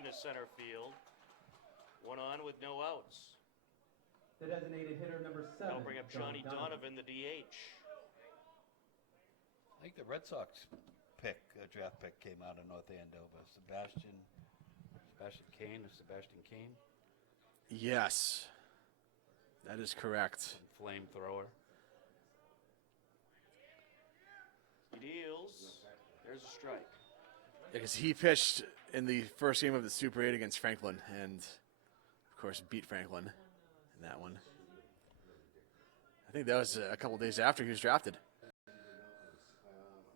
into center field. One on with no outs. The designated hitter number 7. That'll bring up Johnny Donovan, the DH. I think the Red Sox draft pick came out of North Andover. Sebastian Kane. Yes, that is correct. Flamethrower. He deals. There's a strike. Because he pitched in the first game of the Super 8 against Franklin, and of course beat Franklin in that one. I think that was a couple days after he was drafted.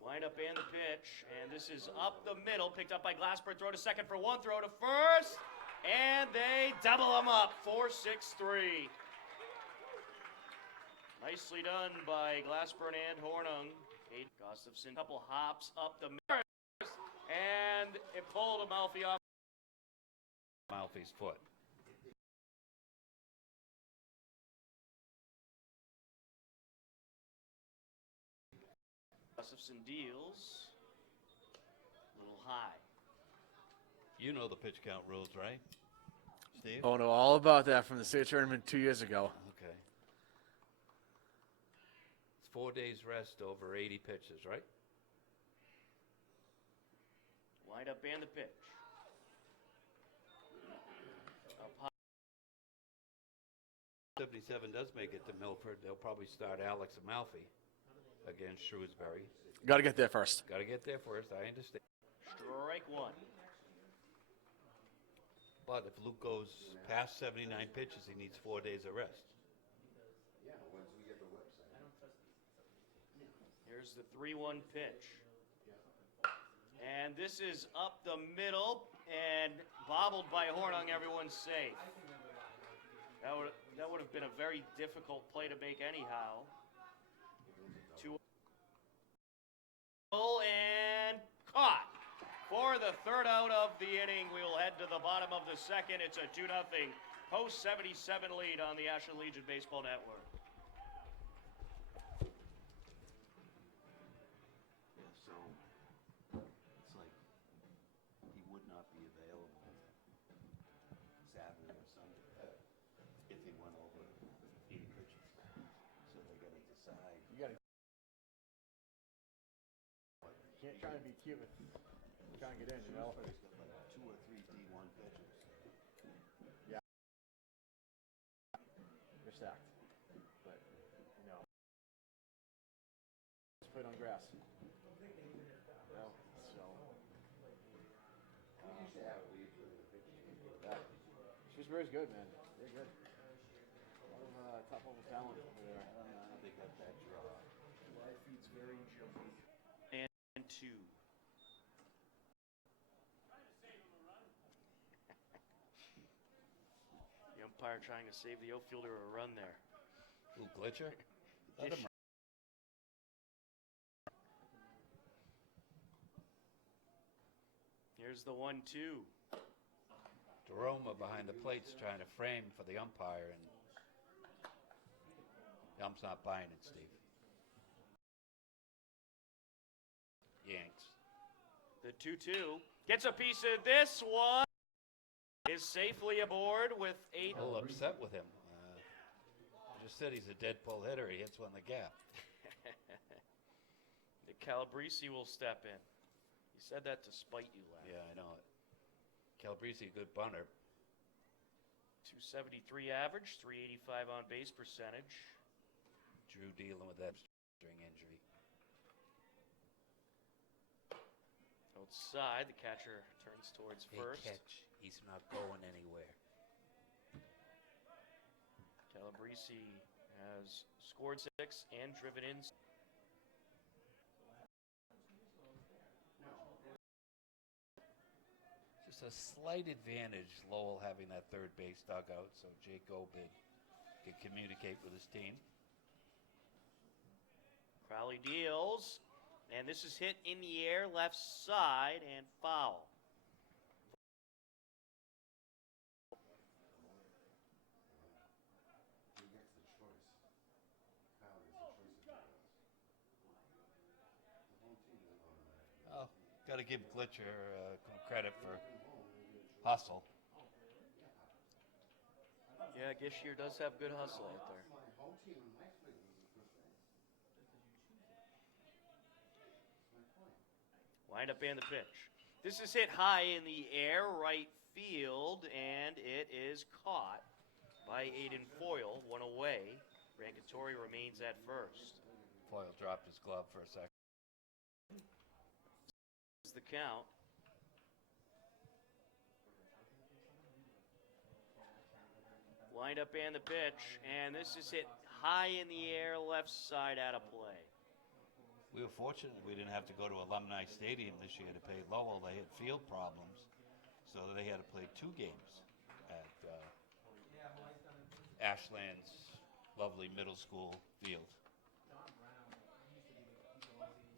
Wind-up and the pitch, and this is up the middle, picked up by Glassberg, throw to second for one, throw to first, and they double him up, 4-6-3. Nicely done by Glassburn and Hornung. Gustafson, couple hops up the middle, and it pulled Amalfi off. Amalfi's foot. Gustafson deals. A little high. You know the pitch count rules, right, Steve? Oh, no, all about that from the state tournament 2 years ago. Okay. It's 4 days rest over 80 pitches, right? Wind up and the pitch. Up high. 77 does make it to Milford. They'll probably start Alex Amalfi against Shrewsbury. Got to get there first. Got to get there first. I understand. Strike one. But if Luke goes past 79 pitches, he needs 4 days of rest. Here's the 3-1 pitch. And this is up the middle and bobbled by Hornung. Everyone's safe. That would have been a very difficult play to make anyhow. And caught. For the third out of the inning, we will head to the bottom of the second. It's a 2-0 post-77 lead on the Ashland Legion Baseball Network. Yeah, so it's like he would not be available Saturday or Sunday if he went over 80 pitches. So they got to decide. You got to. Can't try and be cute with trying to get in, you know. He's got like 2 or 3 D1 pitches. Yeah. They're stacked. But, you know. Just played on grass. You know, so. Yeah. Shrewsbury's good, man. They're good. A lot of top-level talent over there. I don't know how they got that draw. Live feed's very jumpy. And 2. The umpire trying to save the outfielder a run there. Ooh, Glitcher? Let him run. Here's the 1-2. Jeroma behind the plate's trying to frame for the umpire, and the ump's not buying it, Steve. Yanks. The 2-2 gets a piece of this one. Is safely aboard with 8. A little upset with him. I just said he's a dead pull hitter. He hits one in the gap. The Calabrese will step in. He said that to spite you, lad. Yeah, I know it. Calabrese, good bunter. 273 average, 385 on base percentage. Drew dealing with that string injury. Outside, the catcher turns towards first. Catch. He's not going anywhere. Calabrese has scored 6 and driven in. Just a slight advantage, Lowell having that third base dugout, so Jake Obid can communicate with his team. Crowley deals, and this is hit in the air, left side, and foul. Oh, got to give Glitcher credit for hustle. Yeah, Gishier does have good hustle out there. Wind up and the pitch. This is hit high in the air, right field, and it is caught by Aiden Foyle, one away. Rankatori remains at first. Foyle dropped his glove for a second. This is the count. Wind up and the pitch, and this is hit high in the air, left side out of play. We were fortunate we didn't have to go to Alumni Stadium this year to play Lowell. They had field problems, so they had to play 2 games at Ashland's lovely middle school field.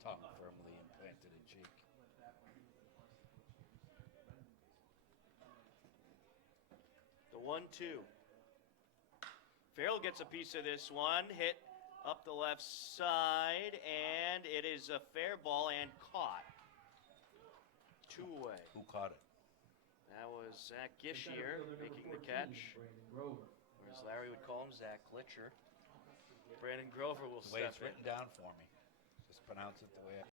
Tongue firmly implanted in cheek. The 1-2. Farrell gets a piece of this one, hit up the left side, and it is a fair ball and caught. 2 away. Who caught it? That was Zach Gishier making the catch. Or as Larry would call him, Zach Klitcher. Brandon Grover will The way step it's in. written down for me. Just pronounce it the way I...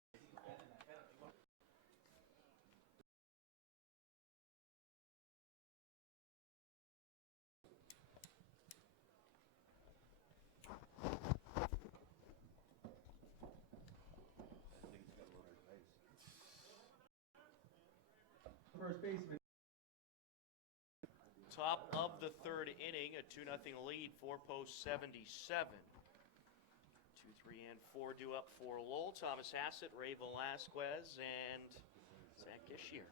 First baseman. Top of the 3rd inning, a 2-0 lead, 4 post 77. 2, 3, and 4 due up for Lowell. Thomas Hassett, Ray Velasquez, and Zach Gishier.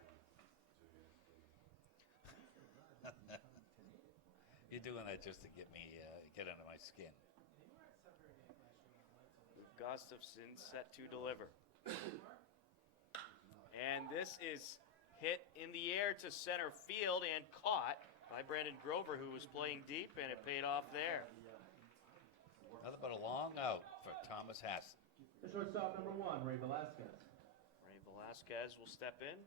You're doing that just to get me, get under my skin. Gustafson set to deliver. And this is hit in the air to center field and caught by Brandon Grover, who was playing deep, and it paid off there. Nothing but a long out for Thomas Hassett. The shortstop number 1, Ray Velasquez. Ray Velasquez will step in.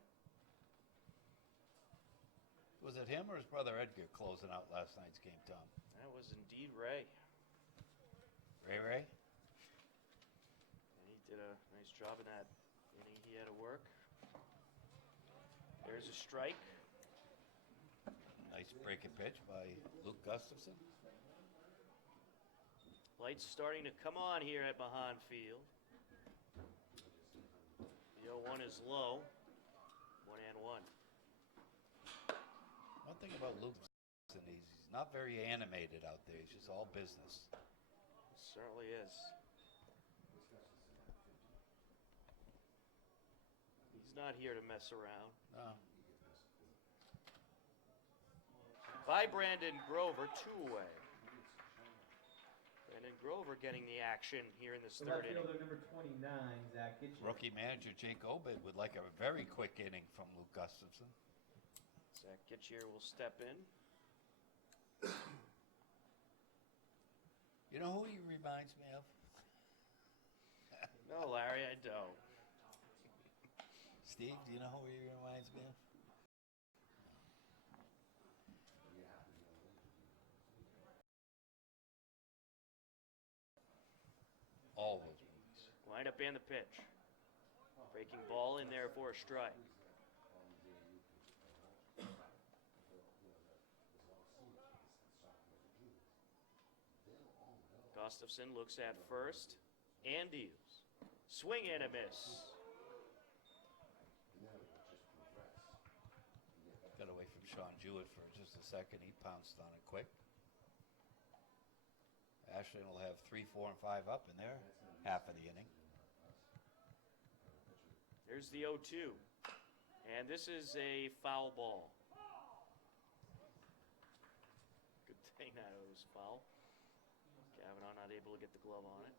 Was it him or his brother Edgar closing out last night's game, Tom? That was indeed Ray. Ray? And he did a nice job in that inning he had to work. There's a strike. Nice breaking pitch by Luke Gustafson. Lights starting to come on here at Mahan Field. The 0-1 is low. 1-1. One thing about Luke Gustafson, he's not very animated out there. He's just all business. Certainly is. He's not here to mess around. No. By Brandon Grover, 2 away. Brandon Grover getting the action here in this The 3rd left inning. fielder number 29, Zach Gishier. Rookie manager Jake Obed would like a very quick inning from Luke Gustafson. Zach Gishier will step in. You know who he reminds me of? No, Larry, I don't. Steve, do you know who he reminds me of? All those movies. Wind up and the pitch. Breaking ball in there for a strike. Gustafson looks at first and deals. Swing and a miss. Got away from Sean Jewett for just a second. He pounced on it quick. Ashland will have 3, 4, and 5 up in their half of the inning. There's the 0-2. And this is a foul ball. Good thing that it was foul. Kavanaugh not able to get the glove on it.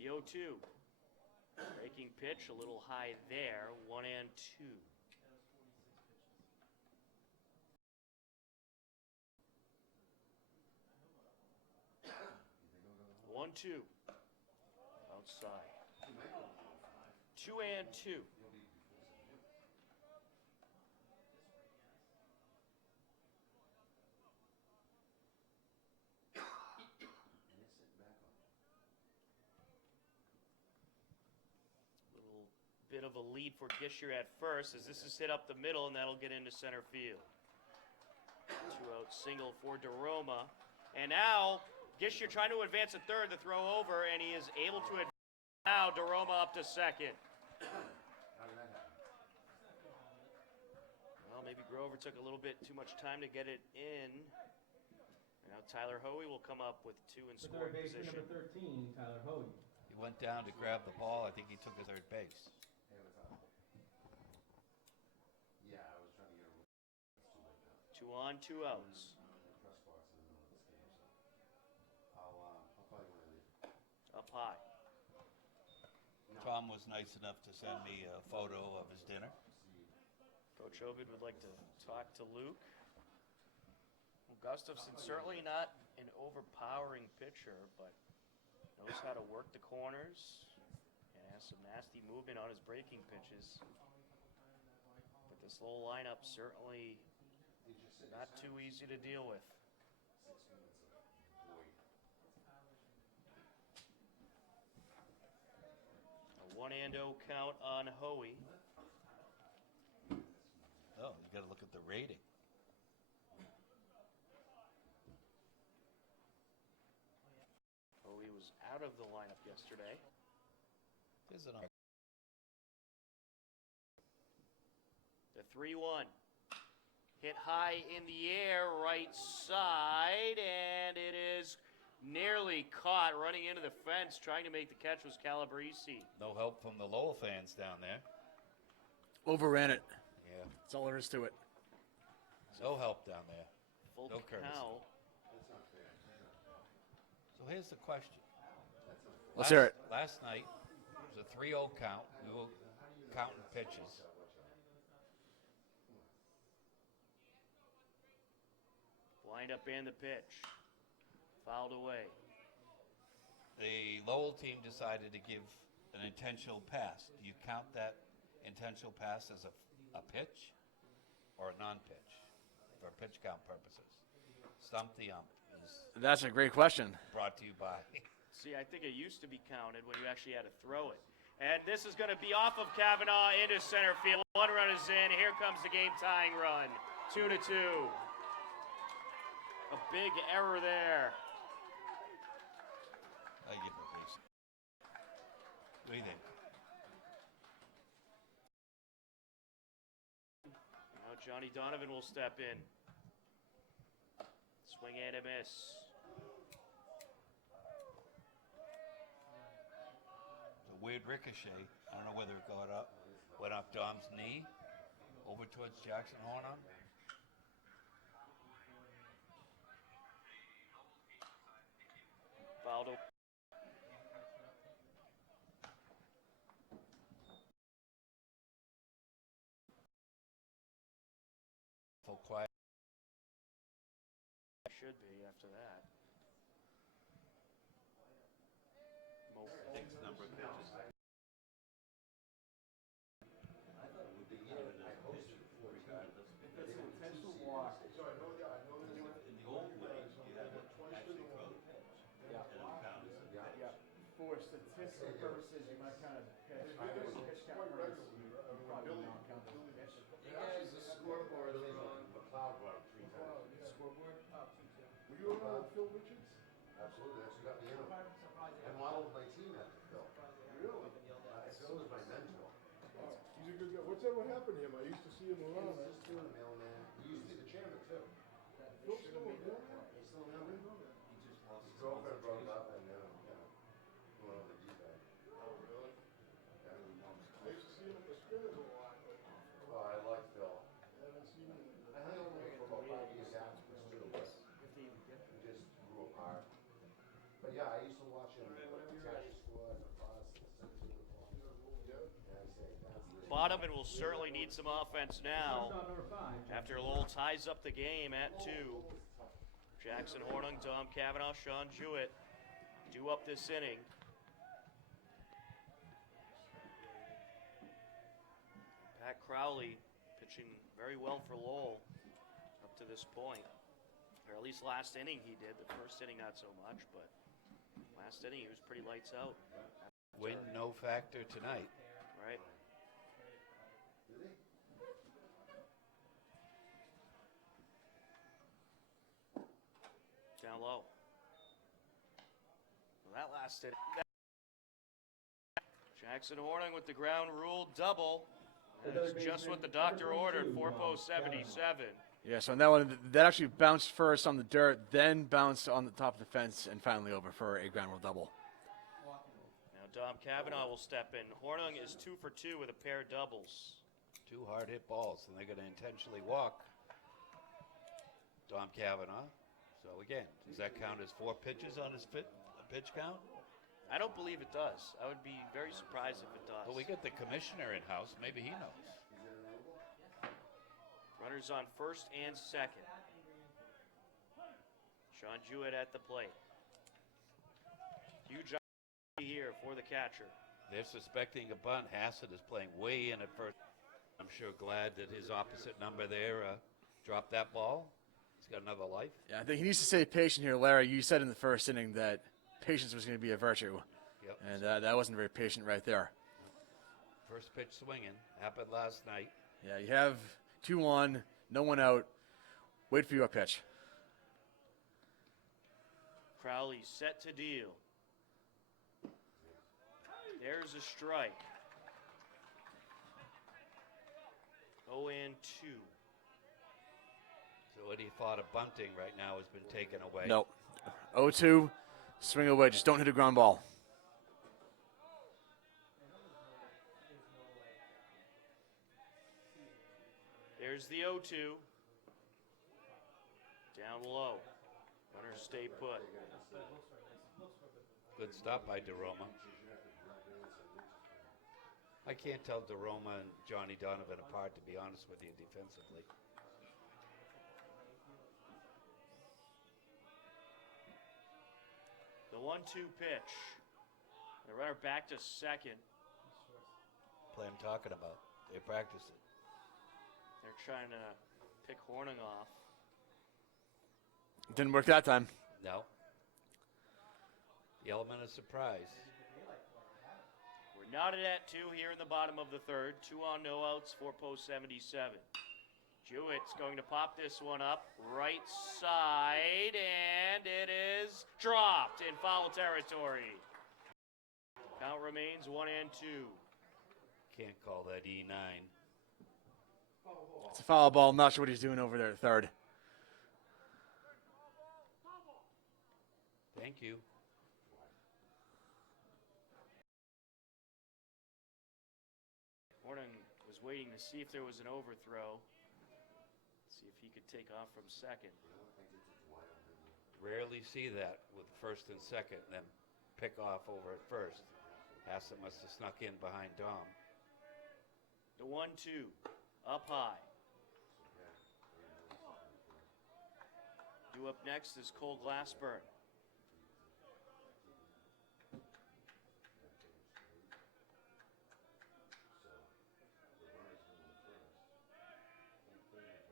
The 0-2. Breaking pitch a little high there. 1-2. 1-2. Outside. 2 and 2. Little bit of a lead for Gisher at first as this is hit up the middle and that'll get into center field. 2-out single for DeRoma. And now Gisher trying to advance a third, the throw over, and he is able to advance. Now DeRoma up to second. Well, maybe Grover took a little bit too much time to get it in. And now Tyler Hoey will come up with 2 in For scoring third baseman position. number 13, Tyler Hoey. He went down to grab the ball. I think he took a third base. Yeah, I was trying to get a 2 on, 2 outs. press box in the middle of this game, so I'll probably want to leave. Up high. Tom was nice enough to send me a photo of his dinner. Coach Ovid would like to talk to Luke. Well, Gustafson certainly not an overpowering pitcher, but knows how to work the corners and has some nasty movement on his breaking pitches. But this Lowell lineup certainly not too easy to deal with. 6 minutes of void. A 1-0 count on Hoey. Oh, you got to look at the rating. Hoey was out of the lineup yesterday. There's an The 3-1. Hit high in the air, right side, and it is nearly caught running into the fence. Trying to make the catch was Calabrese. no help from the Lowell fans down there. Overran it. Yeah, That's all there is to it. no help down there. Full No courtesy. count. So here's the question. Let's hear it. Last night it was a 3-0 count. We were counting pitches. Wind up and the pitch. Fouled away. The Lowell team decided to give an intentional pass. Do you count that intentional pass as a pitch or a non-pitch for pitch count purposes? Stump the ump is That's a great question. brought to you by. See, I think it used to be counted when you actually had to throw it. And this is going to be off of Kavanaugh into center field. 1 run is in. Here comes the game-tying run. 2-2. A big error there. I give it a base. What do you think? Now Johnny Donovan will step in. Swing and a miss. It's a weird ricochet. I don't know whether it went up Dom's knee, over towards Jackson Hornung. Fouled away. Full quiet. Should be after that. Next number of pitches. For statistical purposes, you might count as a pitch. Pitch count purposes, you probably not count as a pitch. Scoreboard is on McLeod Road 3 times. Scoreboard? Were you around Phil Richards? Absolutely, that's who got me in. I modeled my team after Phil. Really? Phil was my mentor. He's a good guy. Whatever happened to him? I used to see him around. He's still a mailman. He used to be the chairman too. Phil's still a mailman? He's still a mailman. His girlfriend broke up and went on the deep end. Oh, really? I used to see him at the Spinners a lot. Oh, I like Phil. I haven't seen him. I hung out with him for about 5 years afterwards too, but we just grew apart. But yeah, I used to watch him with the Tashi squad and the Foss and the Central Uniforms. And I say, that's the Bottoman will certainly need some offense now. Shortstop number 5. After Lowell ties up the game at 2. Jackson Hornung, Tom Cavanaugh, Sean Jewett. due up this inning. Pat Crowley pitching very well for Lowell up to this point. Or at least last inning he did. The first inning not so much, but last inning he was pretty lights out. Win no factor tonight. Right. Down low. Well, that lasted. Jackson Horning with the ground rule double. That's just what the doctor ordered, 4 post 77. Yeah, so on that one, that actually bounced first on the dirt, then bounced on the top of the fence, and finally over for a ground rule double. Now Dom Cavanaugh will step in. Hornung is 2 for 2 with a pair of doubles. 2 hard hit balls, and they're going to intentionally walk Dom Cavanaugh. So again, does that count as 4 pitches on his pitch count? I don't believe it does. I would be very surprised if it does. Well, we got the commissioner in house. Maybe he knows. Runners on first and second. Sean Jewett at the plate. Huge opportunity here for the catcher. They're suspecting a bunt. Hassett is playing way in at first. I'm sure glad that his opposite number there dropped that ball. He's got another life. Yeah, I think he needs to stay patient here, Larry. You said in the first inning that patience was going to be a virtue. Yep. And that wasn't very patient right there. First pitch swinging. Happened last night. Yeah, you have 2-1, no one out. Wait for your pitch. Crowley set to deal. There's a strike. 0-2. So what he thought of bunting right now has been taken away. Nope. 0-2, swing away. Just don't hit a ground ball. There's the 0-2. Down low. Runners stay put. Good stop by DeRoma. I can't tell DeRoma and Johnny Donovan apart, to be honest with you, defensively. The 1-2 pitch. The runner back to second. Play I'm talking about. They're practicing. They're trying to pick Horning off. Didn't work that time. No. The element of surprise. We're knotted at 2 here in the bottom of the third. 2 on, no outs, 4 post 77. Jewett's going to pop this one up right side, and it is dropped in foul territory. Count remains 1-2. Can't call that E9. It's a foul ball. Not sure what he's doing over there at third. Thank you. Horning was waiting to see if there was an overthrow. See if he could take off from second. Rarely see that with first and second, and then pick off over at first. Hassett must have snuck in behind Dom. The 1-2, up high. Due up next is Cole Glassburn.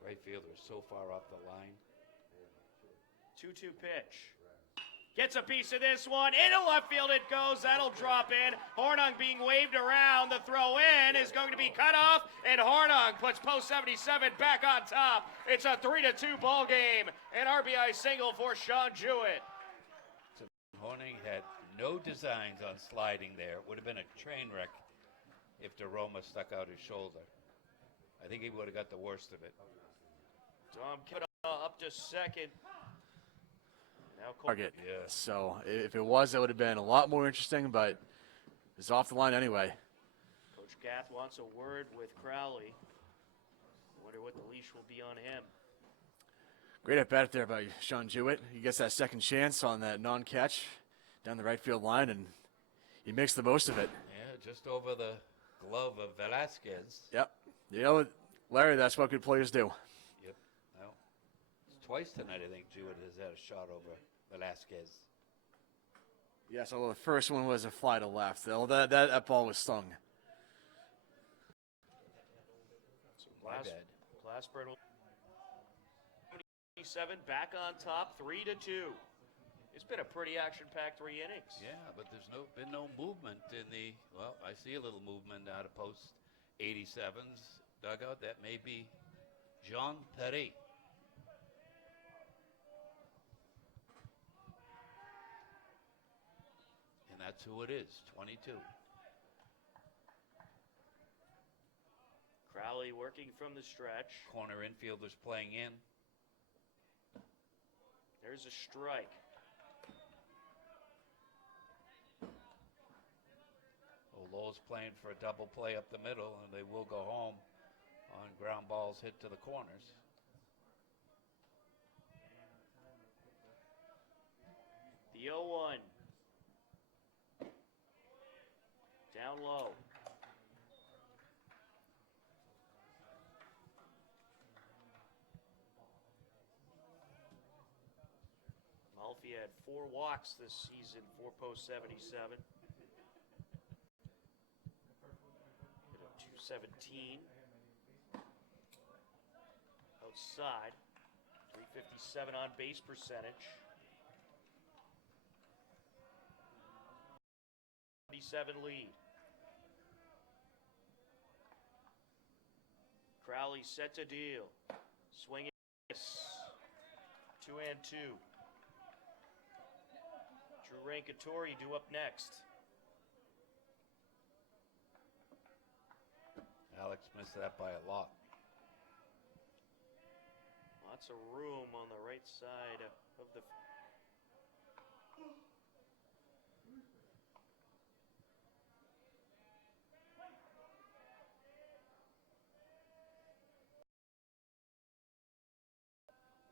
Right fielder is so far off the line. 2-2 pitch. Gets a piece of this one. Into left field it goes. That'll drop in. Hornung being waved around. The throw in is going to be cut off. And Hornung puts post 77 back on top. It's a 3-2 ball game. An RBI single for Sean Jewett. So Horning had no designs on sliding there. It would have been a train wreck if DeRoma stuck out his shoulder. I think he would have got the worst of it. Dom Cavanaugh up to second. Now Target. Yeah. So if it was, that would have been a lot more interesting, but it's off the line anyway. Coach Gath wants a word with Crowley. Wonder what the leash will be on him. Great at bat there by Sean Jewett. He gets that second chance on that non-catch down the right field line, and he makes the most of it. Yeah, just over the glove of Velasquez. Yep. You know, Larry, that's what good players do. Yep. Well, it's twice tonight I think Jewett has had a shot over Velasquez. Yes, although the first one was a fly to left. That ball was stung. So My bad. Glassburn will 77 back on top, 3-2. It's been a pretty action-packed 3 innings. Yeah, but there's been no movement in the. Well, I see a little movement out of post 87's dugout. That may be Jean Perret. And that's who it is, 22. Crowley working from the stretch. Corner infielders playing in. There's a strike. Lowell's playing for a double play up the middle, and they will go home on ground balls hit to the corners. The 0-1. Down low. Malfi had 4 walks this season, 4 post 77. Hit a 217. Outside. 357 on base percentage. 77 lead. Crowley set to deal. Swing and miss. 2-2. Drew Rankatori due up next. Alex missed that by a lot. Lots of room on the right side of the.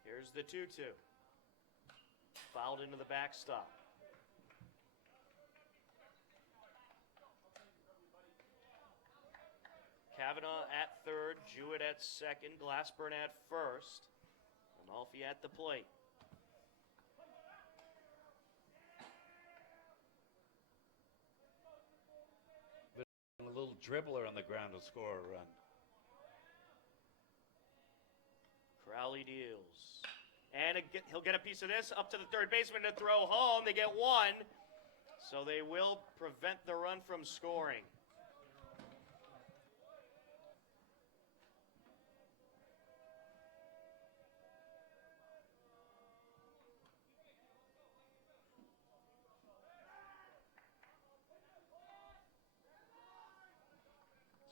Here's the 2-2. Fouled into the backstop. Kavanaugh at third, Jewett at second, Glassburn at first. Amalfi at the plate. A little dribbler on the ground to score a run. Crowley deals. And he'll get a piece of this up to the third baseman to throw home. They get 1. So they will prevent the run from scoring.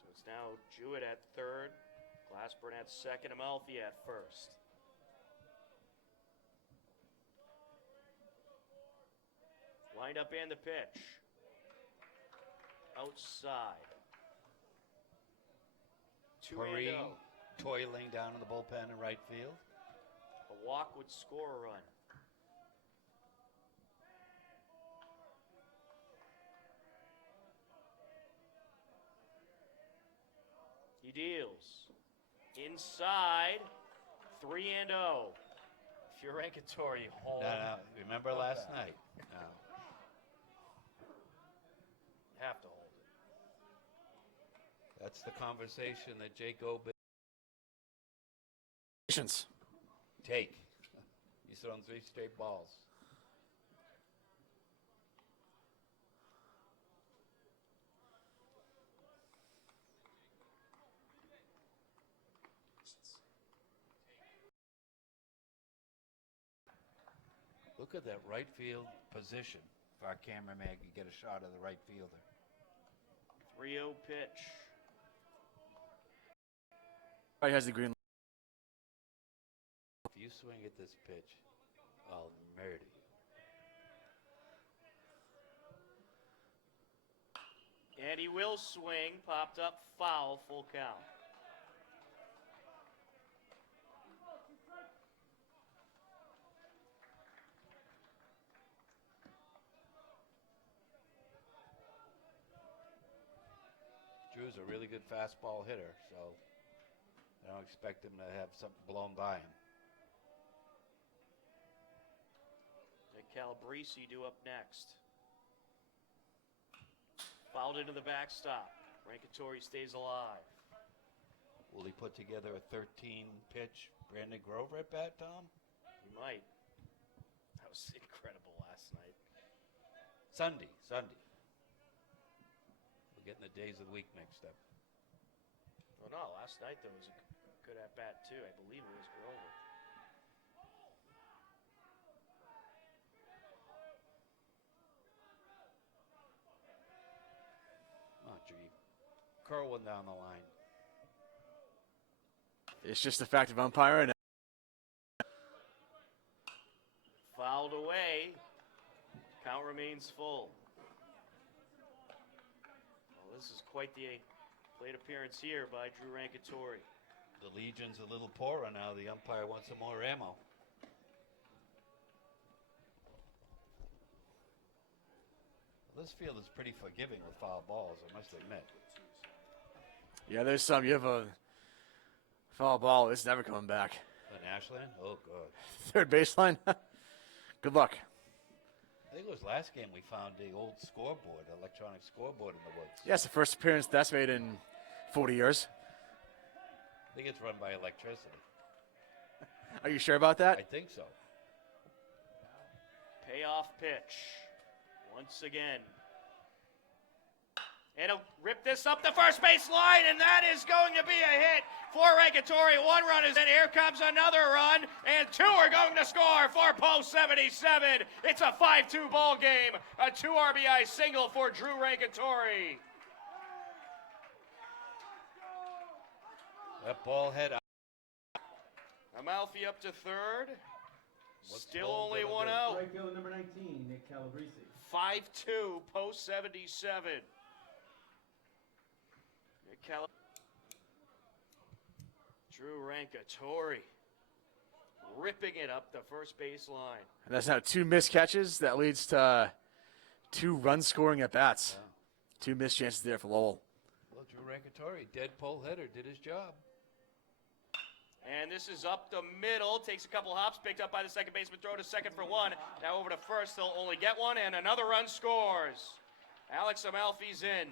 So it's now Jewett at third, Glassburn at second, Amalfi at first. Wind up and the pitch. Outside. 2-0. Toiling down in the bullpen in right field. A walk would score a run. He deals. Inside. 3-0. Furankatory home. No, remember last night? No. Have to hold it. That's the conversation that Jake Obey Patience. take. He's thrown 3 straight balls. Look at that right field position. If our cameraman could get a shot of the right fielder. 3-0 pitch. Right, has the green. If you swing at this pitch, I'll murder you. And he will swing. Popped up, foul, full count. Drew's a really good fastball hitter, so I don't expect him to have something blown by him. And Calabrese due up next. Fouled into the backstop. Rankatori stays alive. Will he put together a 13-pitch Brandon Grover at bat, Tom? He might. That was incredible last night. Sunday. We're getting the days of the week mixed up. Oh no, last night there was a good at bat too. I believe it was Grover. Oh, gee. Curl one down the line. It's just the fact of umpiring. Fouled away. Count remains full. Well, this is quite the plate appearance here by Drew Rankatori. The Legion's a little poorer now. The umpire wants some more ammo. This field is pretty forgiving with foul balls, I must admit. Yeah, there's some. You have a foul ball. It's never coming back. In Ashland? Oh, God. Third baseline. Good luck. I think it was last game we found the old scoreboard, electronic scoreboard in the woods. Yes, the first appearance that's made in 40 years. I think it's run by electricity. Are you sure about that? I think so. Payoff pitch. Once again. And he'll rip this up the first base line, and that is going to be a hit for Rankatori. One run is in. Here comes another run, and two are going to score for post 77. It's a 5-2 ball game. A 2 RBI single for Drew Rankatori. That ball head out. Amalfi up to third. What's Still Cole only gonna one do? out. Right fielder number 19, Nick Calabrese. 5-2 post 77. Drew Rankatori ripping it up the first base line. And that's now 2 missed catches. That leads to 2 run scoring at bats. 2 missed chances there for Lowell. Well, Drew Rankatori, dead pole hitter, did his job. And this is up the middle. Takes a couple hops, picked up by the second baseman. Throw to second for 1. Now over to first. They'll only get 1, and another run scores. Alex Amalfi's in.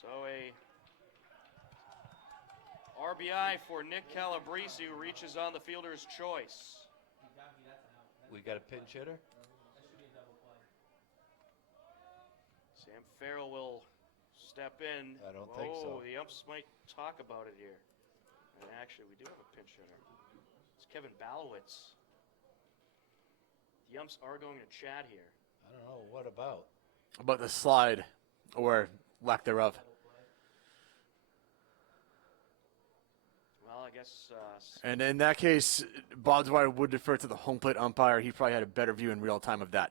So a RBI for Nick Calabrese, who reaches on the fielder's choice. We got a pinch hitter. Sam Farrell will step in. I don't think so. The umps might talk about it here. And actually, we do have a pinch hitter. It's Kevin Balowitz. The umps are going to chat here. I don't know. What about? About the slide, or lack thereof. Well, I guess. And in that case, Boswell would defer to the home plate umpire. He probably had a better view in real time of that.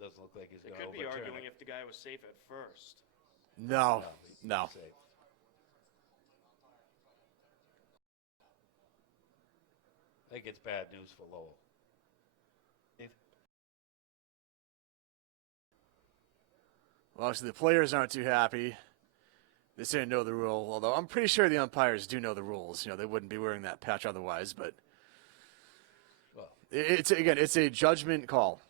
Doesn't look like he's They going to could be overturn arguing it. if the guy was safe at first. No, he's no. safe. I think it's bad news for Lowell. Well, obviously the players aren't too happy. They say know the rule, although I'm pretty sure the umpires do know the rules. You know, they wouldn't be wearing that patch otherwise, but Well, it's a judgment call.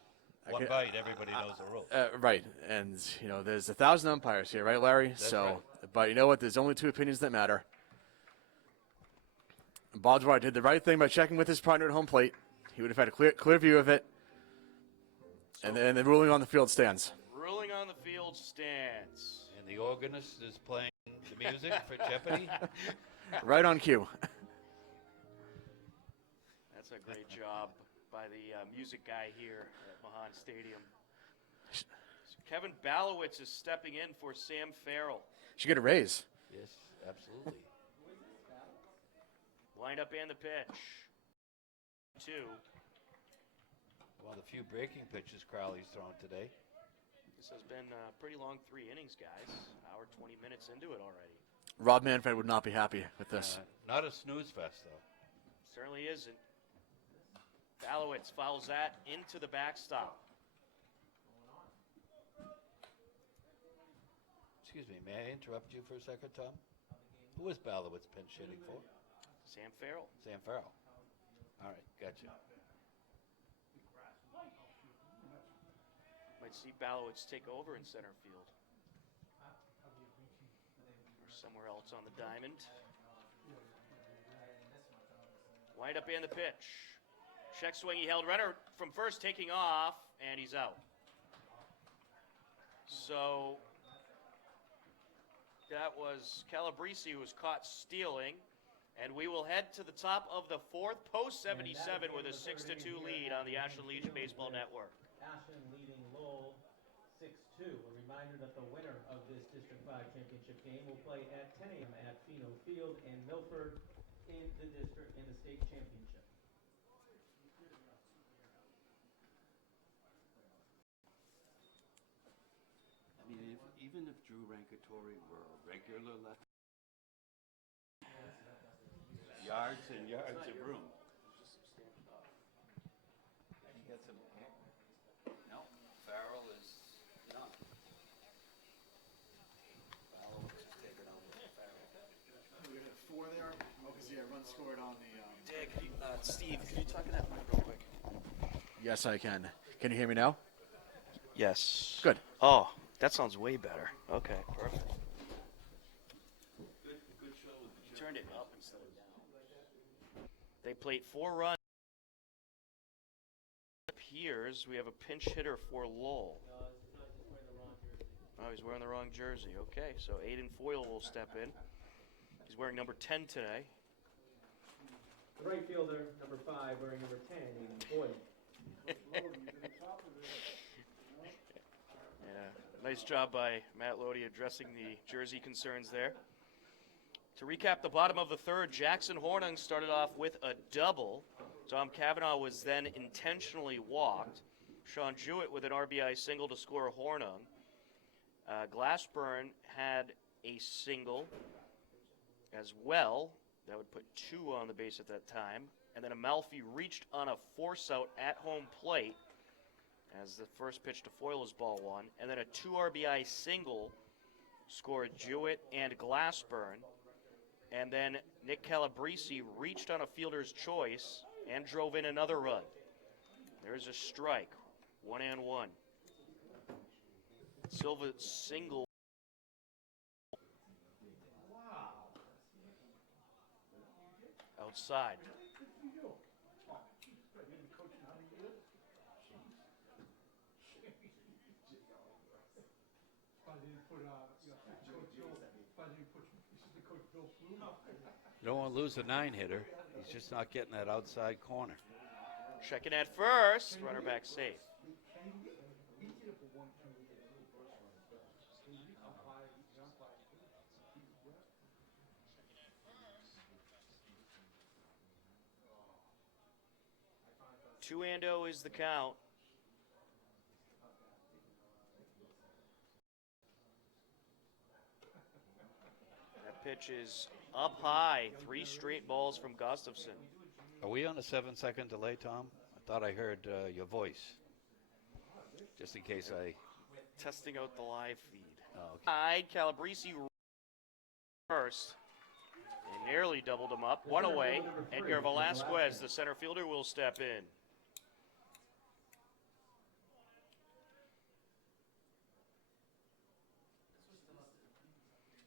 one bite, everybody knows the rules. Right, and you know, there's 1,000 umpires here, right, Larry? That's so, right. But you know what? There's only 2 opinions that matter. Boswell did the right thing by checking with his partner at home plate. He would have had a clear view of it, and then the ruling on the field stands. Ruling on the field stands. And the organist is playing the music for Jeopardy. Right on cue. That's a great job by the music guy here at Mahan Stadium. So Kevin Balowitz is stepping in for Sam Farrell. Should get a raise. Yes, absolutely. Lined up and the pitch. 2. One of the few breaking pitches Crowley's thrown today. This has been a pretty long 3 innings, guys. Hour 20 minutes into it already. Rob Manfred would not be happy with this. Not a snooze fest, though. Certainly isn't. Balowitz fouls that into the backstop. Excuse me, may I interrupt you for a second, Tom? Who is Balowitz pinch hitting for? Sam Farrell. Sam Farrell. All right, gotcha. see Balowitz take over in center field. Or somewhere else on the diamond. Wind up in the pitch. Check swing, he held runner from first taking off, and he's out. So that was Calabrese who was caught stealing. And we will head to the top of the fourth, post 77 with a 6-2 lead on the Ashland Legion Baseball Network. Ashland leading Lowell 6-2. A reminder that the winner of this District 5 championship game will play at 10 a.m. at Pheno Field in Milford in the state championship. I mean, even if Drew Rankatori were a regular left, yards and yards of room. He got some. No, Farrell is not. Farrell is taking over Farrell. We got 4 there. Oh, because run scored on the. Dick, Steve, can you talk to that mic real quick? Yes, I can. Can you hear me now? Yes. Good. Oh, that sounds way better. Okay, perfect. Good show. Turned it up instead of down. They played 4 runs. Appears we have a pinch hitter for Lowell. Oh, he's wearing the wrong jersey. Okay, so Aiden Foyle will step in. He's wearing number 10 today. The right fielder, number 5, wearing number 10, Aiden Boyd. Yeah, nice job by Matt Lodi addressing the jersey concerns there. To recap the bottom of the third, Jackson Hornung started off with a double. Tom Cavanaugh was then intentionally walked. Sean Jewett with an RBI single to score Hornung. Glassburn had a single as well. That would put 2 on the base at that time. And then Amalfi reached on a force out at home plate as the first pitch to Foyle's ball 1. And then a 2 RBI single scored Jewett and Glassburn. And then Nick Calabrese reached on a fielder's choice and drove in another run. There's a strike, 1-1. Silva single. Outside. You don't want to lose a 9-hitter. He's just not getting that outside corner. Checking at first. Runner back safe. Two and oh is the count. That pitch is up high. 3 straight balls from Gustafson. Are we on a 7-second delay, Tom? I thought I heard your voice. Just in case I... Testing out the live feed. Oh, okay. Side, Calabrese first. They nearly doubled him up. 1 away. Edgar Velasquez, the center fielder, will step in.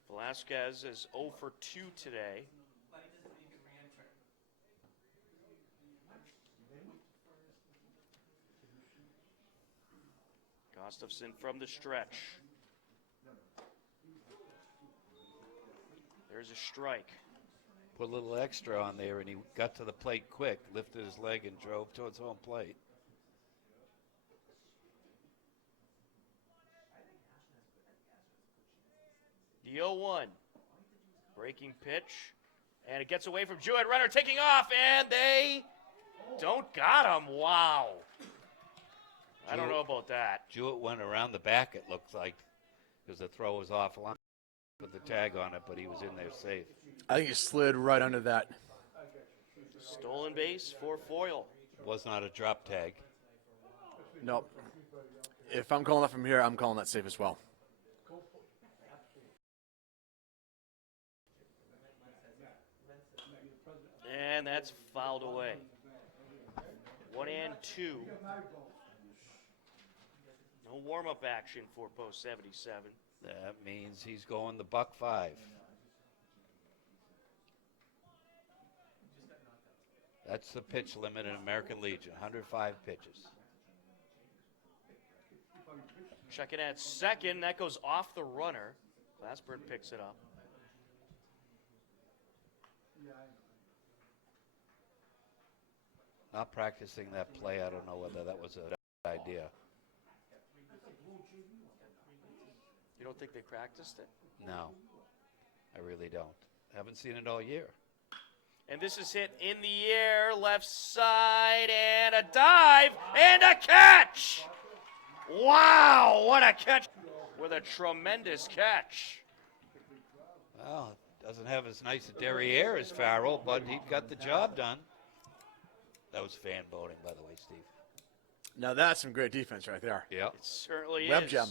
Velasquez is 0 for 2 today. Gustafson from the stretch. There's a strike. Put a little extra on there, and he got to the plate quick, lifted his leg, and drove towards home plate. The 0-1. Breaking pitch. And it gets away from Jewett. Runner taking off, and they don't got him. Wow. I don't know about that. Jewett went around the back, it looked like, because the throw was off line. Put the tag on it, but he was in there safe. I think he slid right under that. Stolen base for Foyle. Was not a drop tag. Nope. If I'm calling that from here, I'm calling that safe as well. And that's fouled away. 1-2. No warm-up action for post 77. That means he's going the buck 5. That's the pitch limit in American Legion, 105 pitches. Checking at second. That goes off the runner. Glassburn picks it up. Not practicing that play, I don't know whether that was a good idea. You don't think they practiced it? No, I really don't. Haven't seen it all year. And this is hit in the air, left side, and a dive, and a catch! Wow, what a catch! With a tremendous catch. Well, doesn't have as nice a derriere as Farrell, but he got the job done. That was fan voting, by the way, Steve. Now that's some great defense right there. Yeah. It certainly Web is. gem.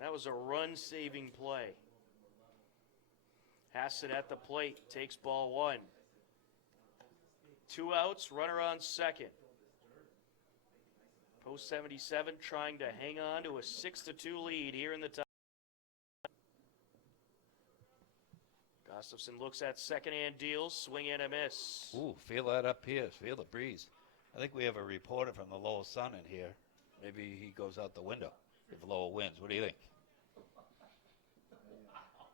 That was a run-saving play. Hassett at the plate, takes ball 1. 2 outs, runner on second. Post 77 trying to hang on to a 6-2 lead here in the top. Gustafson looks at second-hand deals, swing and a miss. Ooh, feel that up here. Feel the breeze. I think we have a reporter from the Lowell Sun in here. Maybe he goes out the window if Lowell wins. What do you think?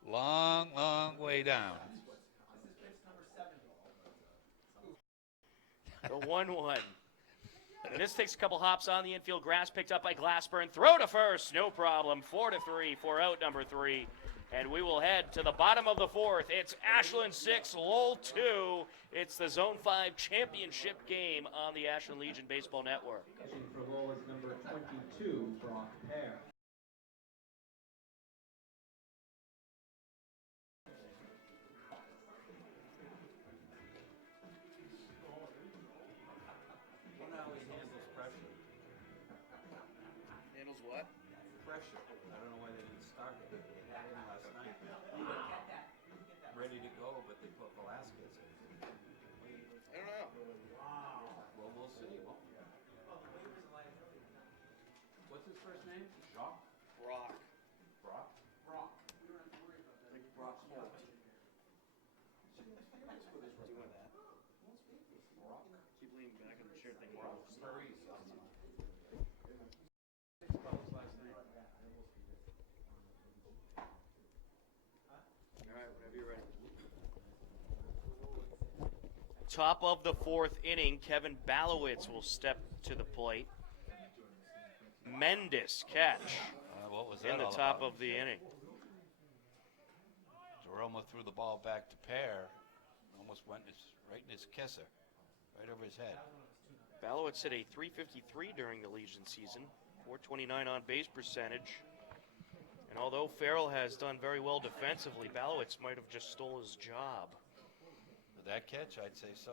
Long, long way down. The 1-1. And this takes a couple hops on the infield. Grass picked up by Glassburn. Throw to first, no problem. 4-3 for out number 3. And we will head to the bottom of the 4th. It's Ashland 6, Lowell 2. It's the Zone 5 championship game on the Ashland Legion Baseball Network. For Lowell is number 22, Brock Pear. Handles what? Pressure. I don't know why they didn't start it. They had him last night. Ready to go, but they put Velasquez in. I don't know. Well, we'll see, won't we? What's his first name? Jacques? Brock. Brock? Brock. Like Brock Holt. Doing that. Keep leaning back on the chair thing. All right, whenever you're ready. Top of the 4th inning, Kevin Balowitz will step to the plate. Mendes catch What was that in the all top about? of the inning. Jerome threw the ball back to Pear. Almost went right in his kisser. Right over his head. Balowitz hit a .353 during the Legion season, .429 on base percentage. And although Farrell has done very well defensively, Balowitz might have just stole his job. With that catch, I'd say so.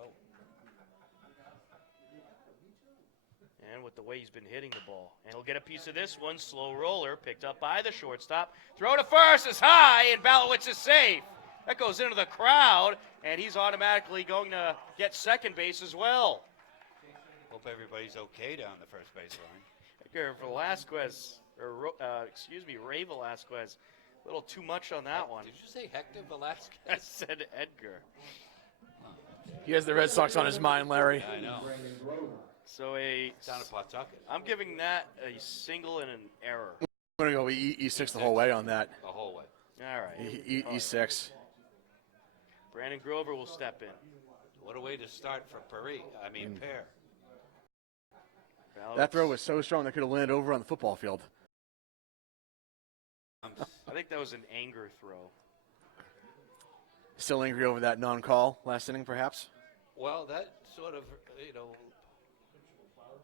And with the way he's been hitting the ball. And he'll get a piece of this one. Slow roller, picked up by the shortstop. Throw to first is high, and Balowitz is safe. That goes into the crowd, and he's automatically going to get second base as well. Hope everybody's okay down the first base line. Edgar Velasquez, Ray Velasquez. A little too much on that one. Did you say Hector Velasquez? I said Edgar. He has the Red Sox on his mind, Larry. I know. So Down at Pawtucket. I'm giving that a single and an error. I'm going to go E6 the whole way on that. The whole way. All right. E6. Brandon Grover will step in. What a way to start for Pear. That throw was so strong that could have landed over on the football field. I think that was an anger throw. Still angry over that non-call last inning, perhaps? Well, that sort of,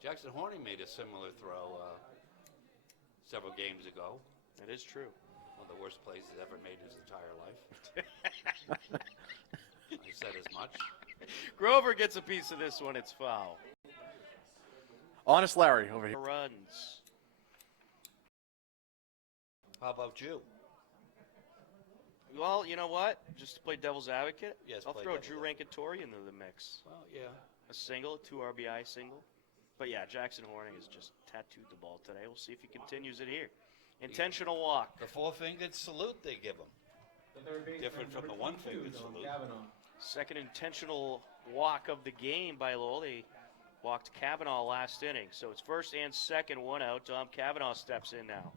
Jackson Horning made a similar throw several games ago. That is true. One of the worst plays he's ever made in his entire life. I said as much. Grover gets a piece of this one. It's foul. Honest Larry over here. Runs. How about you? Well, you know what? Just to play devil's advocate, Yes, I'll play throw devil's Drew Rankatori into the mix. Well, yeah. A single, 2 RBI single. But yeah, Jackson Horning has just tattooed the ball today. We'll see if he continues it here. Intentional walk. The four-fingered salute they give him. The third baseman, Different from number the one-fingered 22, Nolan salute. Kavanaugh. Second intentional walk of the game by Lowell. They walked Kavanaugh last inning. So it's first and second, one out. Tom Kavanaugh steps in now.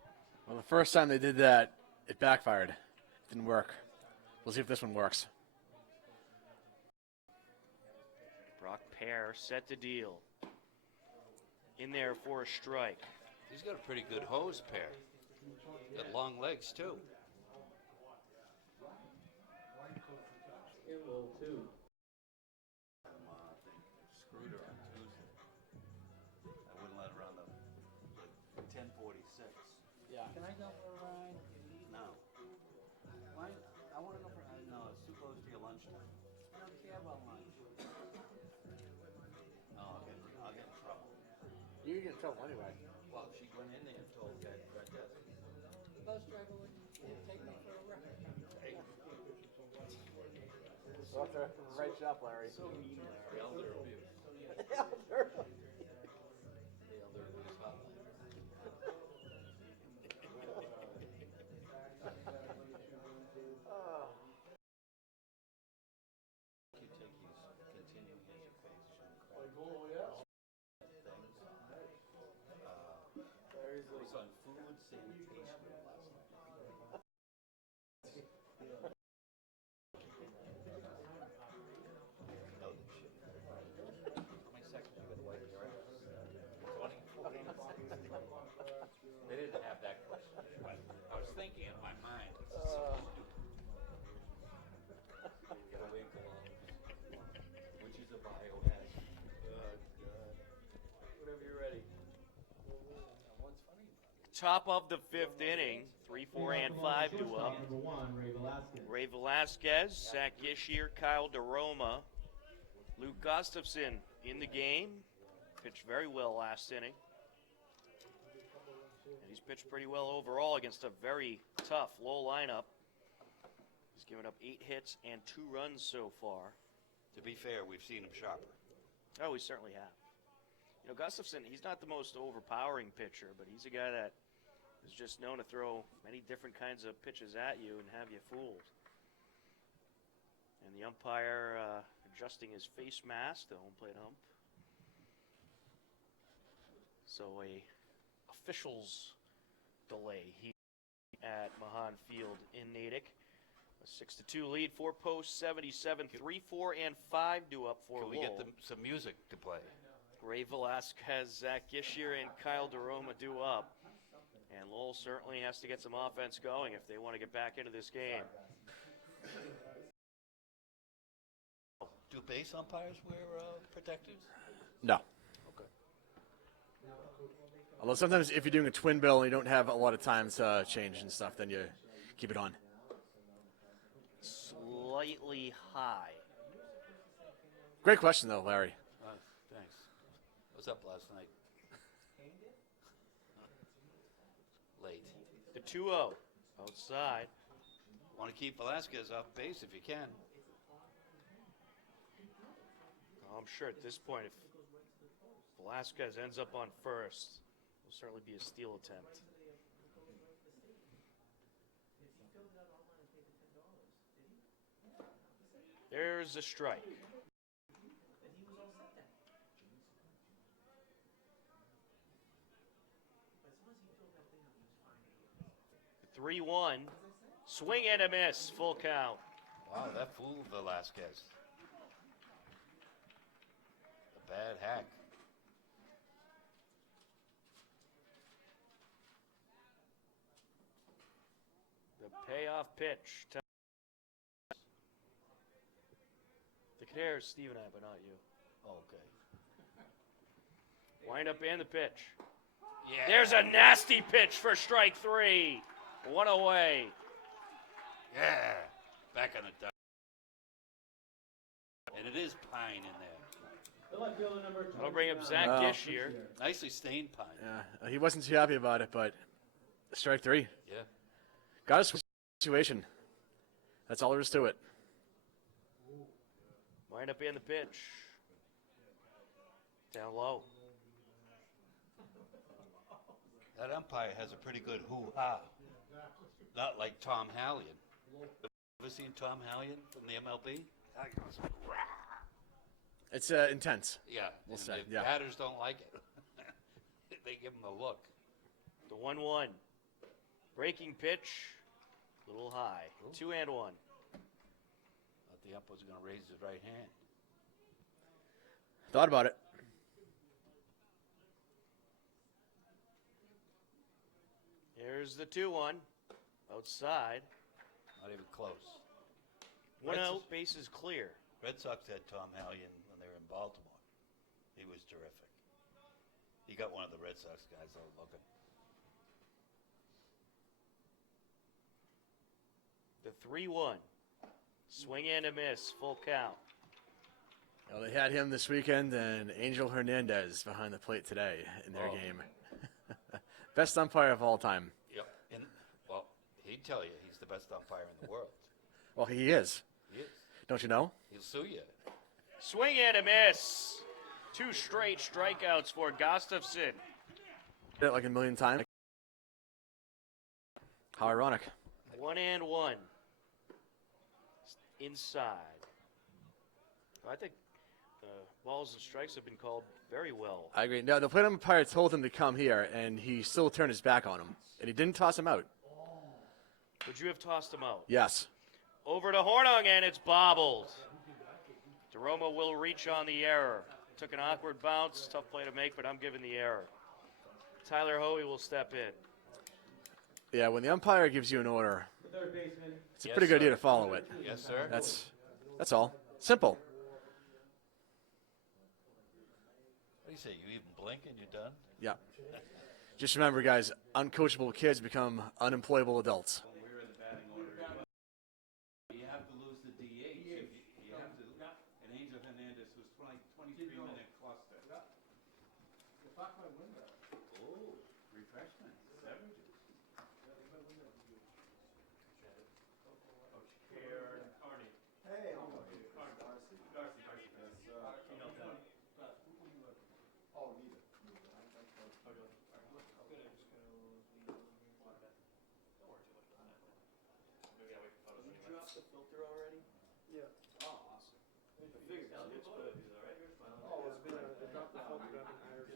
Well, the first time they did that, it backfired. Didn't work. We'll see if this one works. Brock Pear set to deal. In there for a strike. He's got a pretty good hose pair. Got long legs, too. In roll 2. Screwed her on Tuesday. I wouldn't let her run the 10:46. Yeah. Can I go for a ride? No. Why? I want to go for a ride. No, it's too close to your lunchtime. I don't care about lunch. Oh, okay. I'll get in trouble. You get in trouble anyway. Well, she went in there and told the guy at the front desk. Bus driver would take me for a ride. So that's a right shot, Larry. So mean, Larry. Elder abuse. The elder abuse hotline. You take his continuing education credit. Was on food sanitation last night. No, this shit. How many seconds you got to wipe your ass? 20, 40? They didn't have that question, but I was thinking in my mind, it's so stupid. Get away from which is a biohazard. Whenever you're ready. One's funny about it. Top of the fifth inning. 3, 4, and 5 due up. Number 1, Ray Velasquez. Ray Velasquez, Zach Gishier, Kyle DeRoma, Luke Gustafson in the game. Pitched very well last inning. And he's pitched pretty well overall against a very tough Lowell lineup. He's given up 8 hits and 2 runs so far. To be fair, we've seen him sharper. Oh, we certainly have. You know, Gustafson, he's not the most overpowering pitcher, but he's a guy that is just known to throw many different kinds of pitches at you and have you fooled. And the umpire adjusting his face mask, the home plate ump. So a officials delay here at Mahan Field in Natick. A 6-2 lead, 4 posts, 77, 3, 4, and 5 due up for Can we get Lowell. some music to play? Ray Velasquez, Zach Gishier, and Kyle DeRoma due up. And Lowell certainly has to get some offense going if they want to get back into this game. Do base umpires wear protectors? No. Okay. Although sometimes if you're doing a twin bill and you don't have a lot of time to change and stuff, then you keep it on. Slightly high. Great question, though, Larry. Thanks. I was up last night. Late. The 2-0 outside. Want to keep Velasquez off base if you can. I'm sure at this point, if Velasquez ends up on first, will certainly be a steal attempt. There's a strike. 3-1. Swing and a miss. Full count. Wow, that fooled Velasquez. A bad hack. The payoff pitch. The Canaries, Steve and I, but not you. Okay. Wind up and the pitch. Yeah. There's a nasty pitch for strike 3. 1 away. Yeah. Back on the duck. And it is pine in there. The left fielder number I'll bring up 29, Zach Wow. Gishier. Nicely stained pine. Yeah, he wasn't too happy about it, but strike 3. Yeah. Got a situation. That's all there is to it. Wind up and the pitch. Down low. That umpire has a pretty good hoo-ha. Not like Tom Hallion. Ever seen Tom Hallion from the MLB? It's intense. Yeah. We'll and say, the yeah. batters don't like it. They give him a look. The 1-1. Breaking pitch. Little high. 2-1. Thought the ump was going to raise his right hand. Thought about it. Here's the 2-1. Outside. Not even close. One Red out, Sox- bases clear. Red Sox had Tom Hallion when they were in Baltimore. He was terrific. He got one of the Red Sox guys out looking. The 3-1. Swing and a miss. Full count. Well, they had him this weekend and Angel Hernandez behind the plate today in their game. Best umpire of all time. Yep. And, well, he'd tell you he's the best umpire in the world. Well, he is. He is. Don't you know? He'll sue you. Swing and a miss. 2 straight strikeouts for Gustafson. Did it like a million times. How ironic. 1-1. Inside. I think balls and strikes have been called very well. I agree. No, the plate umpire told him to come here, and he still turned his back on him. And he didn't toss him out. Would you have tossed him out? Yes. Over to Hornung, and it's bobbled. DeRoma will reach on the error. Took an awkward bounce. Tough play to make, but I'm giving the error. Tyler Hoey will step in. Yeah, when the umpire gives you an order, The third baseman, it's a Yes, pretty good idea sir. to follow it. Yes, sir. That's all. Simple. What do you say? You even blink and you're done? Yeah. Just remember, guys, uncoachable kids become unemployable adults. We're in the batting order. You have to lose the DH. You have to. And Angel Hernandez was 23-minute cluster. Oh, refreshment. Beverages. Hey, how are you? Darcy. Yes, oh, neither. Drop the filter already? Yeah. Oh, awesome. I figured it's good. Oh, it's been a drop the filter down in Irish.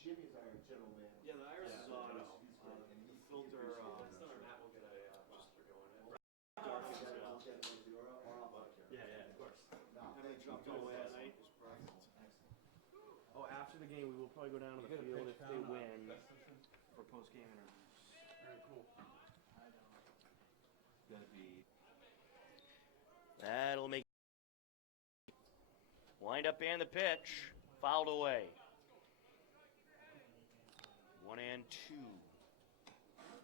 Jimmy's our general manager. Yeah, the Iris is auto. The filter, Matt will get a roster going. Yeah, of course. Having it dropped all the way at night is perfect. Oh, after the game, we will probably go down to the field if they win for post-game interviews. Very cool. Gotta be. That'll make wind up and the pitch fouled away. 1-2.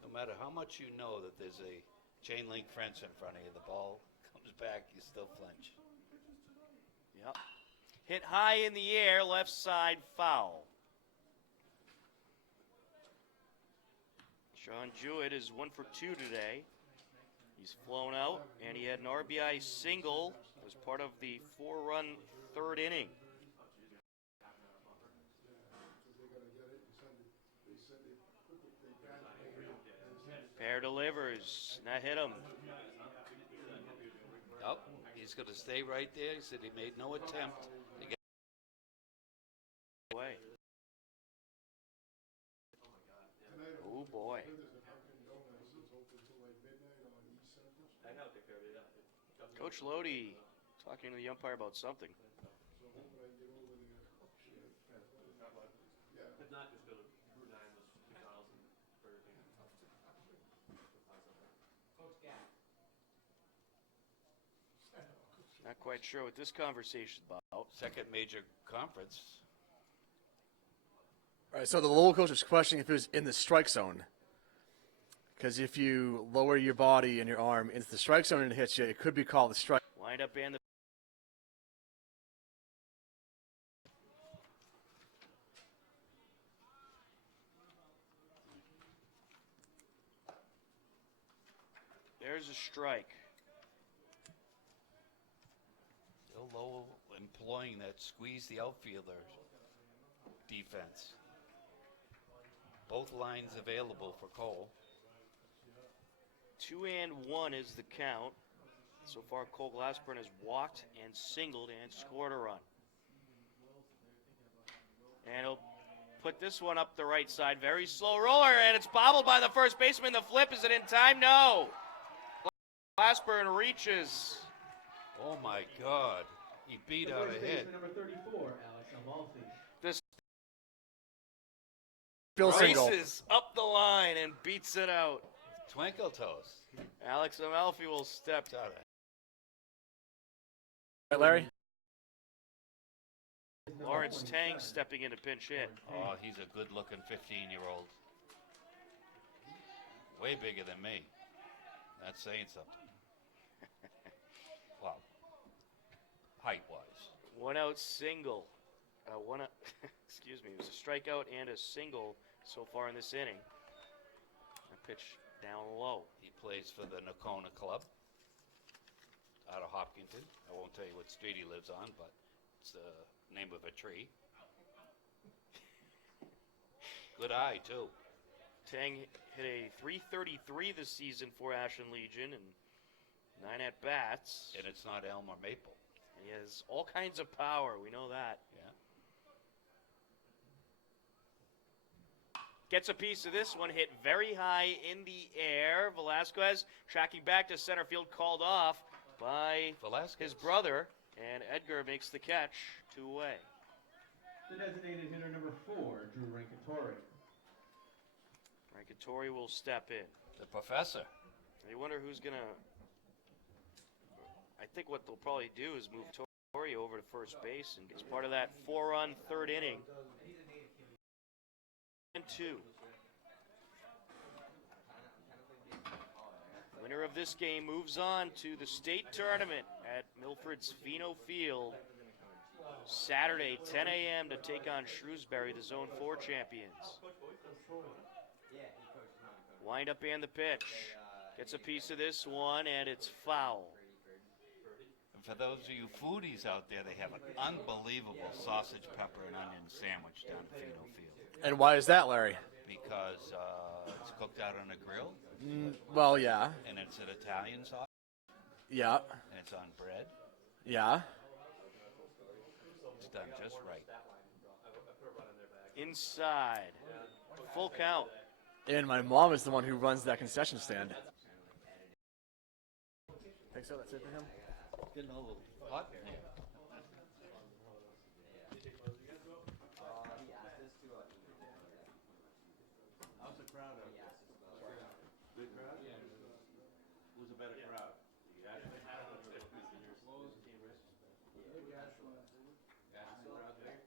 No matter how much you know that there's a chain link fence in front of you, the ball comes back, you still flinch. Yep. Hit high in the air, left side foul. Sean Jewett is 1 for 2 today. He's flown out, and he had an RBI single as part of the 4-run third inning. Pair delivers, and that hit him. Nope, he's going to stay right there. He said he made no attempt to get Away. Oh boy. Coach Lodi talking to the umpire about something. Not quite sure what this conversation's about. second major conference. All right, so the Lowell coach was questioning if it was in the strike zone. Because if you lower your body and your arm into the strike zone and it hits you, it could be called a strike. Wind up and the there's a strike. Still Lowell employing that squeeze the outfielder defense. Both lines available for Cole. 2-1 is the count. So far, Cole Glassburn has walked and singled and scored a run. And he'll put this one up the right side. Very slow roller, and it's bobbled by the first baseman. The flip, is it in time? No. Glassburn reaches. Oh my God. He beat out a hit. Number 34, Alex Amalfi. This Bill single. races up the line and beats it out. Twinkle toes. Alex Amalfi will step. Got it. Right, Larry? Lawrence Tang stepping in to pinch hit. Oh, he's a good-looking 15-year-old. Way bigger than me. That's saying something. Wow. Height-wise. One out single. Excuse me. It was a strikeout and a single so far in this inning. A pitch down low. He plays for the Nocona Club out of Hopkinton. I won't tell you what street he lives on, but it's the name of a tree. Good eye, too. Tang hit a .333 this season for Ashland Legion and 9 at-bats. And it's not elm or maple. He has all kinds of power. We know that. Yeah. Gets a piece of this one, hit very high in the air. Velasquez tracking back to center field, called off by Velasquez. his brother, and Edgar makes the catch, 2 away. The designated hitter number 4, Drew Rincatori. Rankatori will step in. The professor. I wonder who's going to... I think what they'll probably do is move Tori over to first base and gets part of that 4-run third inning. And 2. Winner of this game moves on to the state tournament at Milford's Pheno Field Saturday, 10 a.m. to take on Shrewsbury, the Zone 4 champions. Wind up and the pitch. Gets a piece of this one, and it's foul. And for those of you foodies out there, they have an unbelievable sausage, pepper, and onion sandwich down at Pheno Field. And why is that, Larry? Because it's cooked out on a grill, Well, yeah. and it's an Italian sauce, Yeah. and it's on bread. Yeah. It's done just right. Inside. Full count. And my mom is the one who runs that concession stand. Think so? That's it for him? Getting a little hot. How's the crowd out there? Good crowd? Yeah. Who's a better crowd? The Ashland crowd or the Lowell? Ashland crowd there?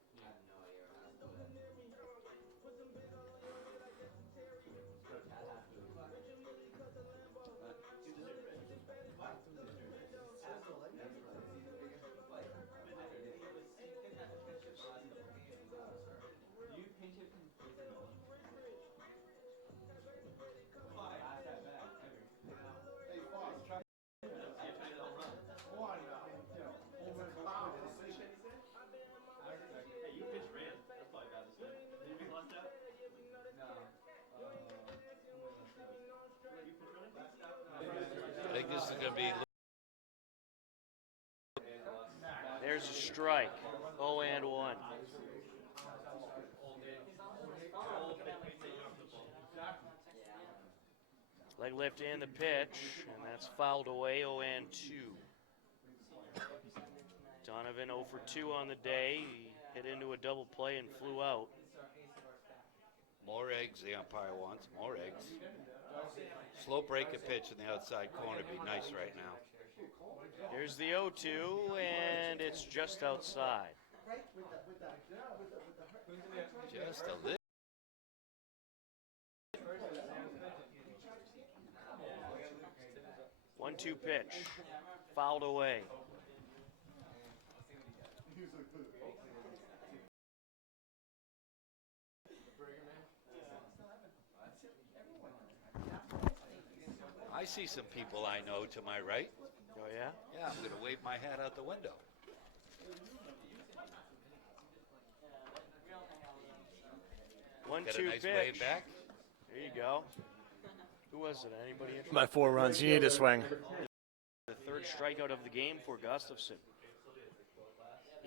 I think this is going to be. There's a strike. 0-1. Leg lift and the pitch, and that's fouled away. 0-2. Donovan 0 for 2 on the day. He hit into a double play and flew out. More eggs the umpire wants, more eggs. Slow break a pitch in the outside corner would be nice right now. Here's the 0-2, and it's just outside. Just a little. 1-2 pitch. Fouled away. I see some people I know to my right. Oh, yeah? Yeah, I'm going to wave my hat out the window. Get a 1-2 nice pitch. wave back. There you go. Who was it? Anybody interested? By 4 runs, you need to swing. The third strikeout of the game for Gustafson.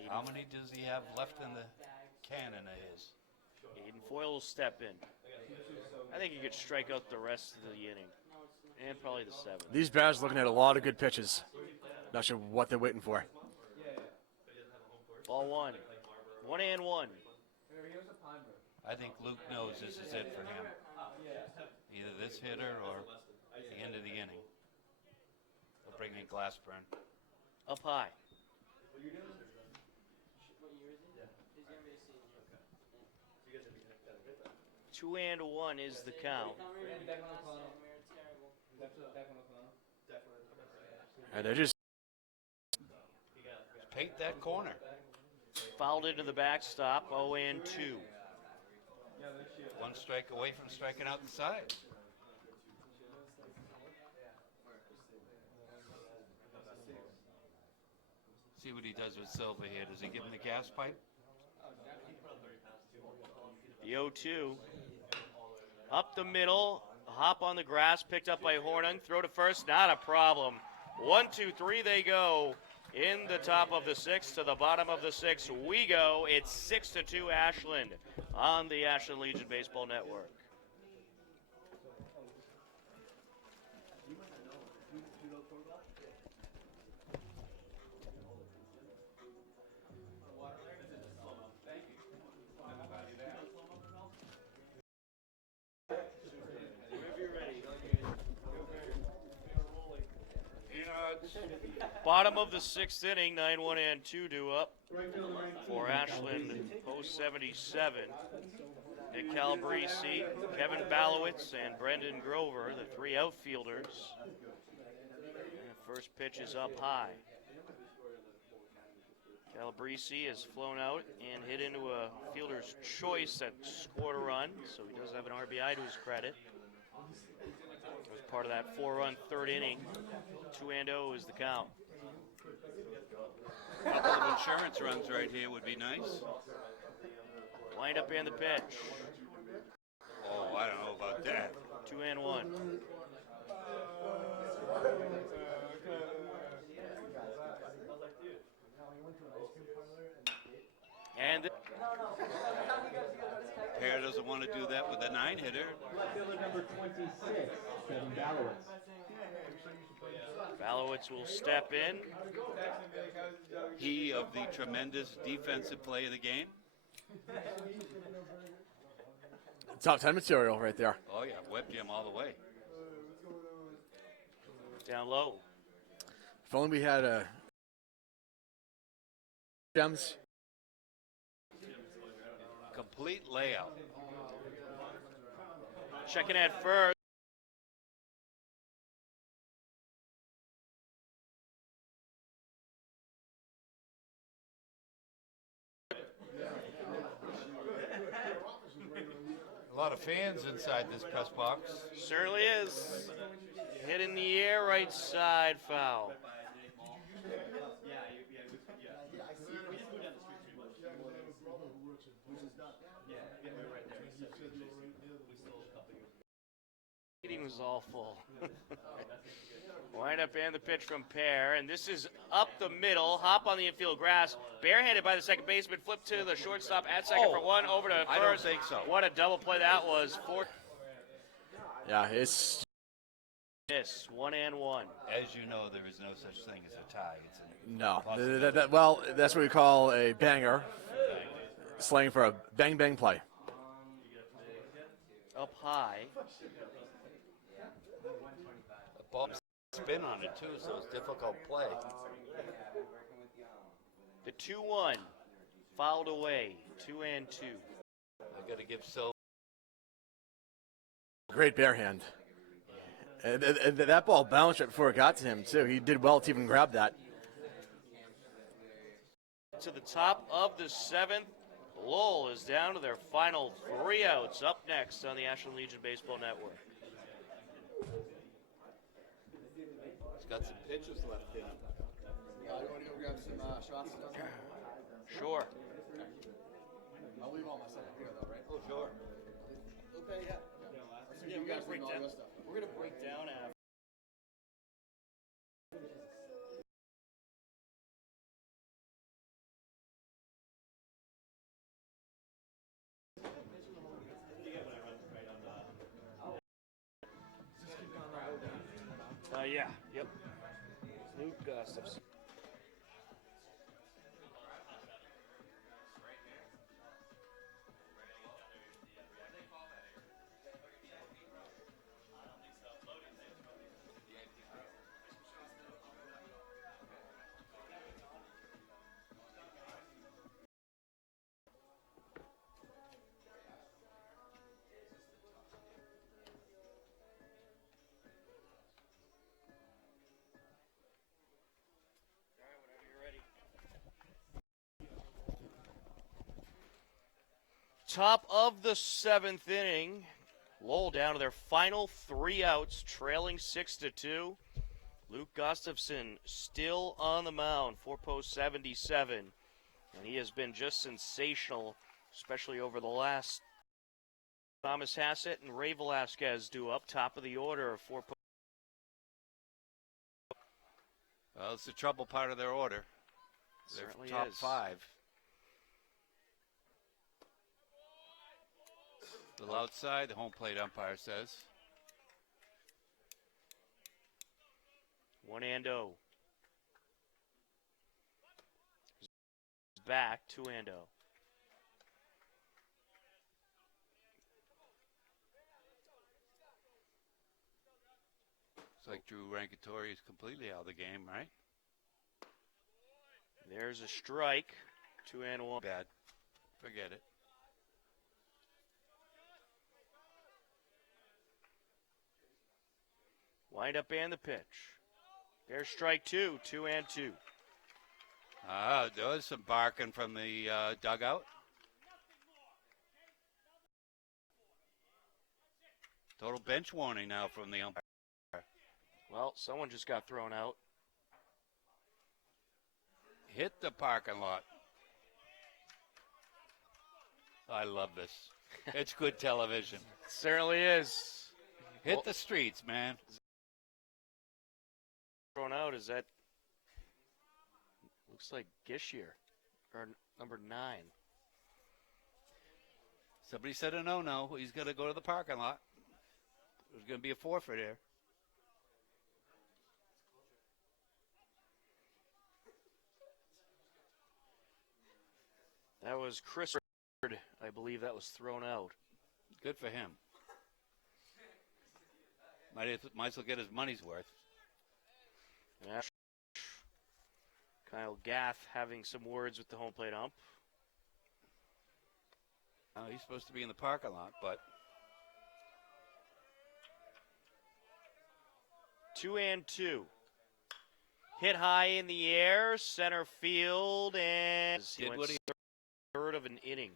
How many does he have left in the cannon of his? Aiden Foyle will step in. I think he could strike out the rest of the inning. And probably the seventh. These batters are looking at a lot of good pitches. Not sure what they're waiting for. Ball 1. 1-1. I think Luke knows this is it for him. Either this hitter or the end of the inning. They'll bring in Glassburn. Up high. 2-1 is the count. And they're just Paint that corner. Fouled into the backstop. 0-2. One strike away from striking out the side. See what he does with Silva here. Does he give him the gas pipe? The 0-2. Up the middle. Hop on the grass. Picked up by Hornung. Throw to first. Not a problem. 1, 2, 3 they go. In the top of the 6th to the bottom of the 6th we go. It's 6-2 Ashland on the Ashland Legion Baseball Network. Bottom of the 6th inning, 9-1 and 2 up for Ashland post 77. Nick Calabrese, Kevin Balowitz, and Brendan Grover, the 3 outfielders. And the first pitch is up high. Calabrese has flown out and hit into a fielder's choice that scored a run, so he does have an RBI to his credit. It was part of that 4-run 3rd inning. 2-0 is the count. A couple of insurance runs right here would be nice. Wind up and the pitch. Oh, I don't know about that. 2-1. And Pear doesn't want to do that with a 9-hitter. Fielder number 26, Kevin Balowitz. Balowitz will step in. He of the tremendous defensive play of the game. top 10 material right there. Oh, yeah, web jam all the way. Down low. If only we had a gems. Complete layout. Checking at first. A lot of fans inside this press box. Certainly is. Hit in the air, right side, foul. Meeting was all full. Wind up and the pitch from Pear, and this is up the middle. Hop on the infield grass. Barehanded by the second baseman. Flip to the shortstop at second for one. Over to first. I don't think so. What a double play that was. Yeah, it's Miss 1-1. As you know, there is no such thing as a tie. It's a no. possibility. Well, that's what we call a banger. Slang for a bang bang play. Up high. The ball spin on it too, so it's difficult play. The 2-1 fouled away. 2-2. I got to give Silva. Great bare hand. And that ball bounced right before it got to him, too. He did well to even grab that. To the top of the 7th. Lowell is down to their final 3 outs. Up next on the Ashland Legion Baseball Network. He's got some pitches left in him. You want to go grab some shots? Sure. I'll leave all my stuff here, though, right? Oh, sure. pay? Yeah. Yeah, we're gonna break down. We're gonna break down after. Yeah. Yep. Luke Gustafson. Top of the seventh inning. Lowell down to their final 3 outs, trailing 6-2. Luke Gustafson still on the mound, 4-post 77. And he has been just sensational, especially over the last. Thomas Hassett and Ray Velasquez do up top of the order of 4-post. Well, it's the trouble part of their order. They're Certainly top is. 5. Still outside, the home plate umpire says. 1-0. Back 2-0. It's like Drew Rankatori is completely out of the game, right? There's a strike. 2-1. Bad. Forget it. Wind up and the pitch. There's strike 2. 2-2. There was some barking from the dugout. Total bench warning now from the umpire. Well, someone just got thrown out. Hit the parking lot. I love this. It's good television. Certainly is. Hit the streets, man. Thrown out, is that. Looks like Gishier, or number 9. Somebody said a no-no. He's going to go to the parking lot. There's going to be a forfeit here. That was Chris, I believe that was thrown out. Good for him. Might as well get his money's worth. Yeah. Kyle Gath having some words with the home plate ump. He's supposed to be in the parking lot, but 2-2. Hit high in the air, center field, and he Did went what he- third of an inning.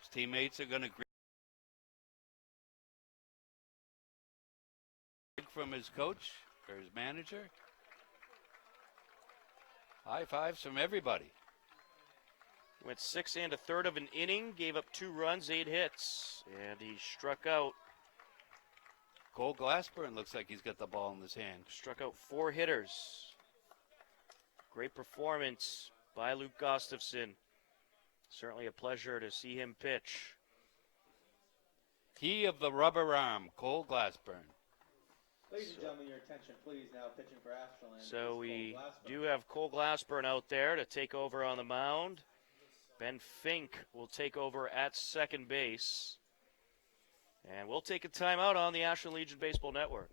his teammates are going to from his coach or his manager. High fives from everybody. Went 6 and a third of an inning, gave up 2 runs, 8 hits, and he struck out Cole Glassburn looks like he's got the ball in his hand. 4 hitters. Great performance by Luke Gustafson. Certainly a pleasure to see him pitch. He of the rubber arm, Cole Glassburn. Ladies and gentlemen, your attention, please. Now pitching for Ashland. So we do have Cole Glassburn out there to take over on the mound. Ben Fink will take over at second base. And we'll take a timeout on the Ashland Legion Baseball Network.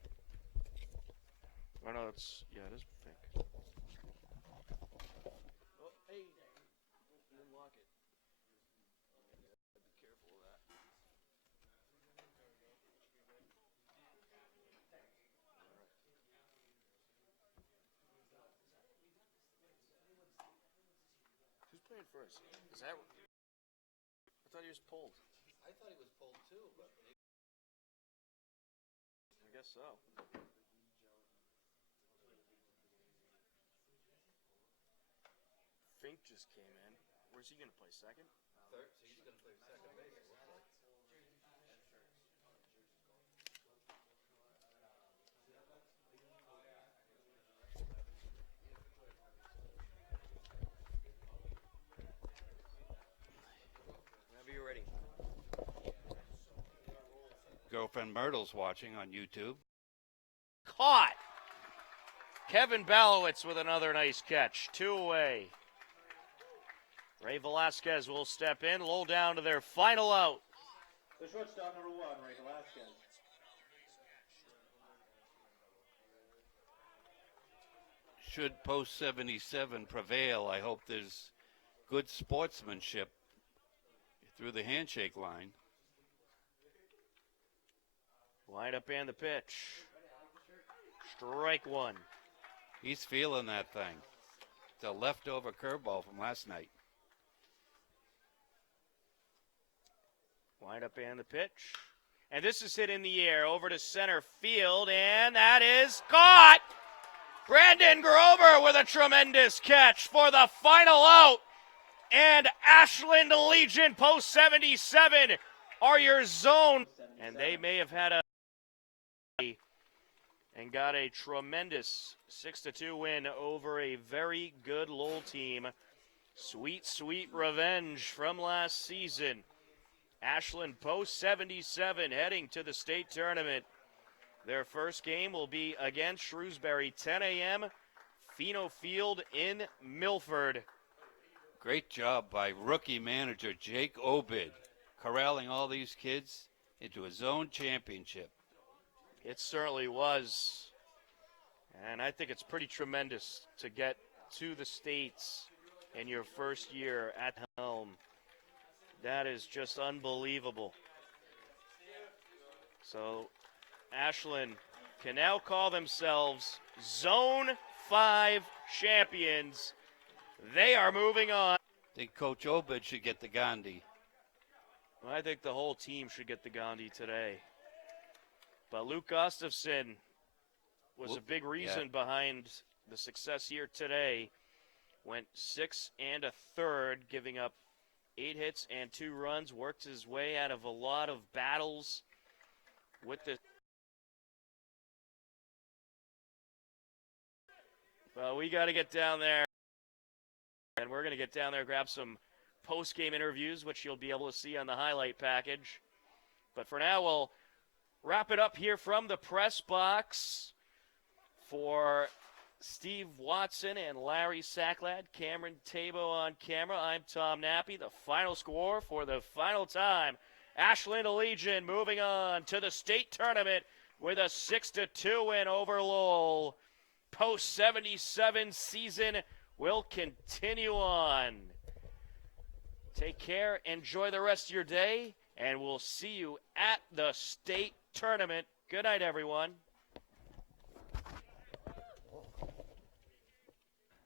Oh, no, it is Fink. Oh, hey. Didn't lock it. Be careful of that. Who's playing first? Is that? I thought he was pulled. I thought he was pulled too, but I guess so. Fink just came in. Where's he going to play? Second? third. So he's going to play second base. It looks like. girlfriend Myrtle's watching on YouTube. Caught. Kevin Balowitz with another nice catch. 2 away. Ray Velasquez will step in. Lowell down to their final out. The shortstop, number 1, Ray Velasquez. Should post 77 prevail, I hope there's good sportsmanship through the handshake line. Wind up and the pitch. Strike 1. He's feeling that thing. It's a leftover curveball from last night. Wind up and the pitch. And this is hit in the air over to center field, and that is caught! Brandon Grover with a tremendous catch for the final out. And Ashland Legion post 77 are your zone. And they may have had and got a tremendous 6-2 win over a very good Lowell team. Sweet, sweet revenge from last season. Ashland post 77 heading to the state tournament. Their first game will be against Shrewsbury, 10 a.m., Pheno Field in Milford. Great job by rookie manager Jake Obid, corralling all these kids into a zone championship. It certainly was. And I think it's pretty tremendous to get to the States in your first year at helm. That is just unbelievable. So Ashland can now call themselves Zone 5 champions. They are moving on. I think Coach Obid should get the Gandhi. I think the whole team should get the Gandhi today. But Luke Gustafson was a big reason behind the success here today. Went 6 1/3, giving up 8 hits and 2 runs. Worked his way out of a lot of battles with the. Well, we got to get down there, and we're going to get down there, grab some post-game interviews, which you'll be able to see on the highlight package. But for now, we'll wrap it up here from the press box. For Steve Watson and Larry Sacklad, Cameron Tabo on camera, I'm Tom Nappy. The final score for the final time, Ashland Legion moving on to the state tournament with a 6-2 win over Lowell. Post 77 season will continue on. Take care, enjoy the rest of your day, and we'll see you at the state tournament. Good night, everyone.